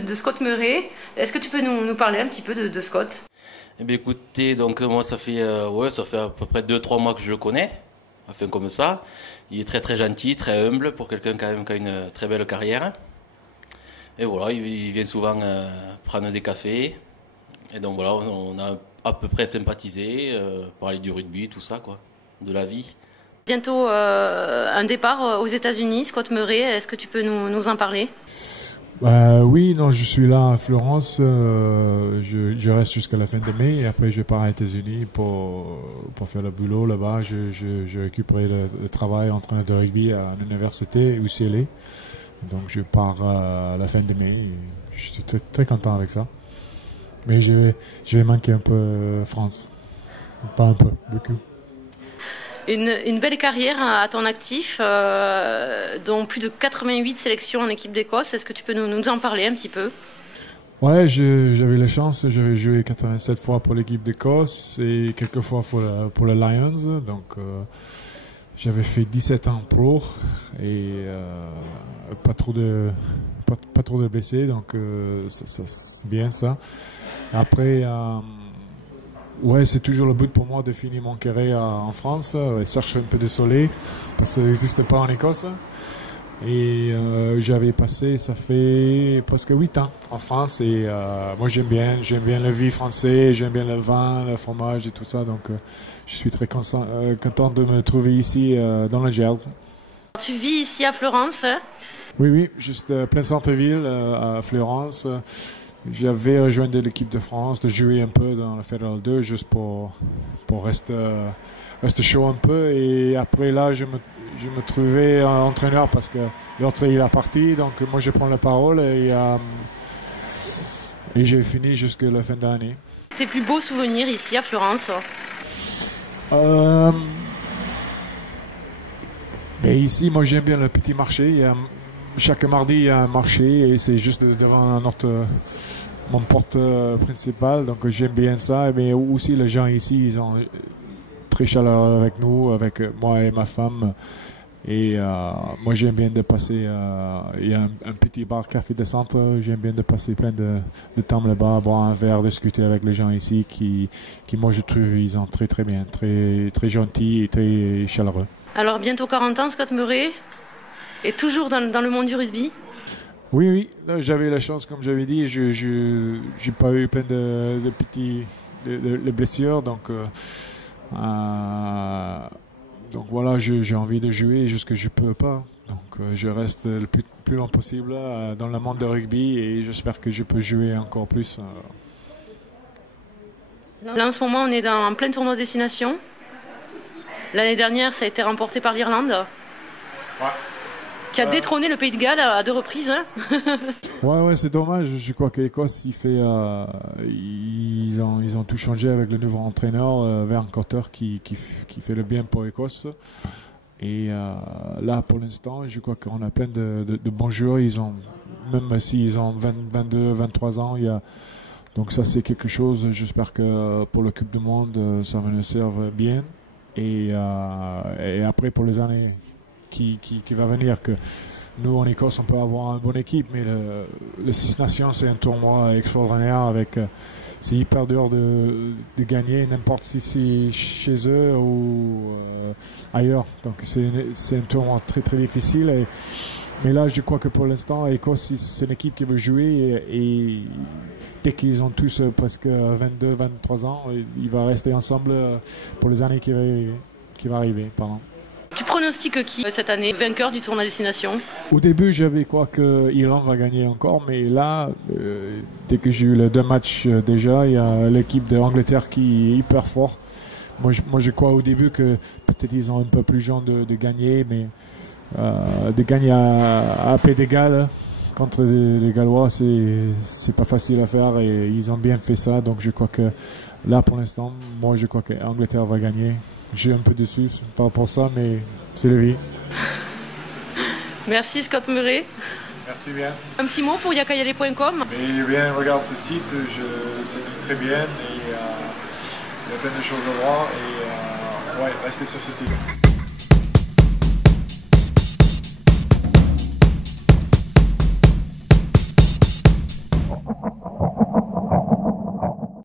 de Scott Murray. Est-ce que tu peux nous parler un petit peu de Scott? Eh bien, écoutez, donc moi ça fait à peu près 2-3 mois que je le connais, enfin comme ça. Il est très très gentil, très humble pour quelqu'un quand même qui a une très belle carrière. Et voilà, il vient souvent prendre des cafés. Et donc voilà, on a à peu près sympathisé, parler du rugby, tout ça quoi, de la vie. Bientôt un départ aux États-Unis, Scott Murray. Est-ce que tu peux nous en parler? Oui, non, je suis là à Florence. Je reste jusqu'à la fin de mai et après je pars aux États-Unis pour faire le boulot là-bas. Je récupérer le travail en train de rugby à l'université UCLA. Donc je pars à la fin de mai. Et je suis très, très content avec ça. Mais je vais manquer un peu France. Pas un peu, beaucoup. Une belle carrière à ton actif, dont plus de 88 sélections en équipe d'Écosse. Est-ce que tu peux nous en parler un petit peu? Ouais, j'avais la chance, j'avais joué 87 fois pour l'équipe d'Écosse et quelques fois pour le Lions. Donc j'avais fait 17 ans pro et pas trop de blessés, donc ça c'est bien ça. Après ouais, c'est toujours le but pour moi de finir mon carrière en France et chercher un peu de soleil parce que ça n'existe pas en Écosse. Et j'avais passé, ça fait presque 8 ans en France et moi j'aime bien la vie française, j'aime bien le vin, le fromage et tout ça. Donc je suis très content de me trouver ici dans le Gers. Tu vis ici à Florence, hein? Oui, juste plein centre-ville à Florence. J'avais rejoint l'équipe de France, de jouer un peu dans le Fédéral 2 juste pour rester chaud un peu. Et après là, je me trouvais entraîneur parce que l'autre il est parti. Donc moi je prends la parole et j'ai fini jusqu'à la fin de l'année. Tes plus beaux souvenirs ici à Florence? Mais ici, moi j'aime bien le petit marché. Chaque mardi il y a un marché et c'est juste devant mon porte principale, donc j'aime bien ça. Mais aussi les gens ici, ils sont très chaleureux avec nous, avec moi et ma femme. Et moi j'aime bien de passer, il y a un petit bar café de centre, j'aime bien de passer plein de temps là-bas, boire un verre, discuter avec les gens ici qui moi je trouve ils sont très très bien, très très gentils et très chaleureux. Alors bientôt 40 ans, Scott Murray, et toujours dans le monde du rugby? Oui, j'avais la chance, comme j'avais dit, j'ai pas eu plein de blessures, donc voilà, j'ai envie de jouer jusque je peux pas. Donc je reste le plus long possible dans le monde de rugby et j'espère que je peux jouer encore plus. Là en ce moment, on est en plein tournoi destination. L'année dernière, ça a été remporté par l'Irlande. Ouais. Qui a détrôné le Pays de Galles à 2 reprises. Hein. Ouais, c'est dommage. Je crois qu'Écosse, ils ont tout changé avec le nouveau entraîneur, Vern Cotter, qui fait le bien pour l'Écosse. Et là, pour l'instant, je crois qu'on a plein de bons joueurs. Même s'ils ont 22, 23 ans, donc ça c'est quelque chose. J'espère que pour la Coupe du Monde, ça va nous servir bien. Et après pour les années qui va venir, que nous en Écosse on peut avoir une bonne équipe, mais le Six Nations c'est un tournoi extraordinaire c'est hyper dur de gagner n'importe si c'est chez eux ou ailleurs, donc c'est un tournoi très très difficile mais là je crois que pour l'instant Écosse c'est une équipe qui veut jouer et dès qu'ils ont tous presque 22, 23 ans, ils vont rester ensemble pour les années qui vont arriver. Pardon. Tu pronostiques qui cette année vainqueur du tournoi destination? Au début, j'avais quoi que l'Irlande va gagner encore, mais là, dès que j'ai eu les 2 matchs déjà, il y a l'équipe d'Angleterre qui est hyper fort. Moi, je crois au début que peut-être ils ont un peu plus jeune de gagner, mais de gagner à Pays de Galles contre les Gallois, c'est pas facile à faire et ils ont bien fait ça. Donc je crois que là, pour l'instant, moi je crois que l'Angleterre va gagner. Je suis un peu déçu par rapport à ça, mais c'est la vie. Merci Scott Murray. Merci bien. Un petit mot pour yakayale.com. Mais bien, regarde ce site, c'est très bien et il y a plein de choses à voir et ouais, restez sur ce site.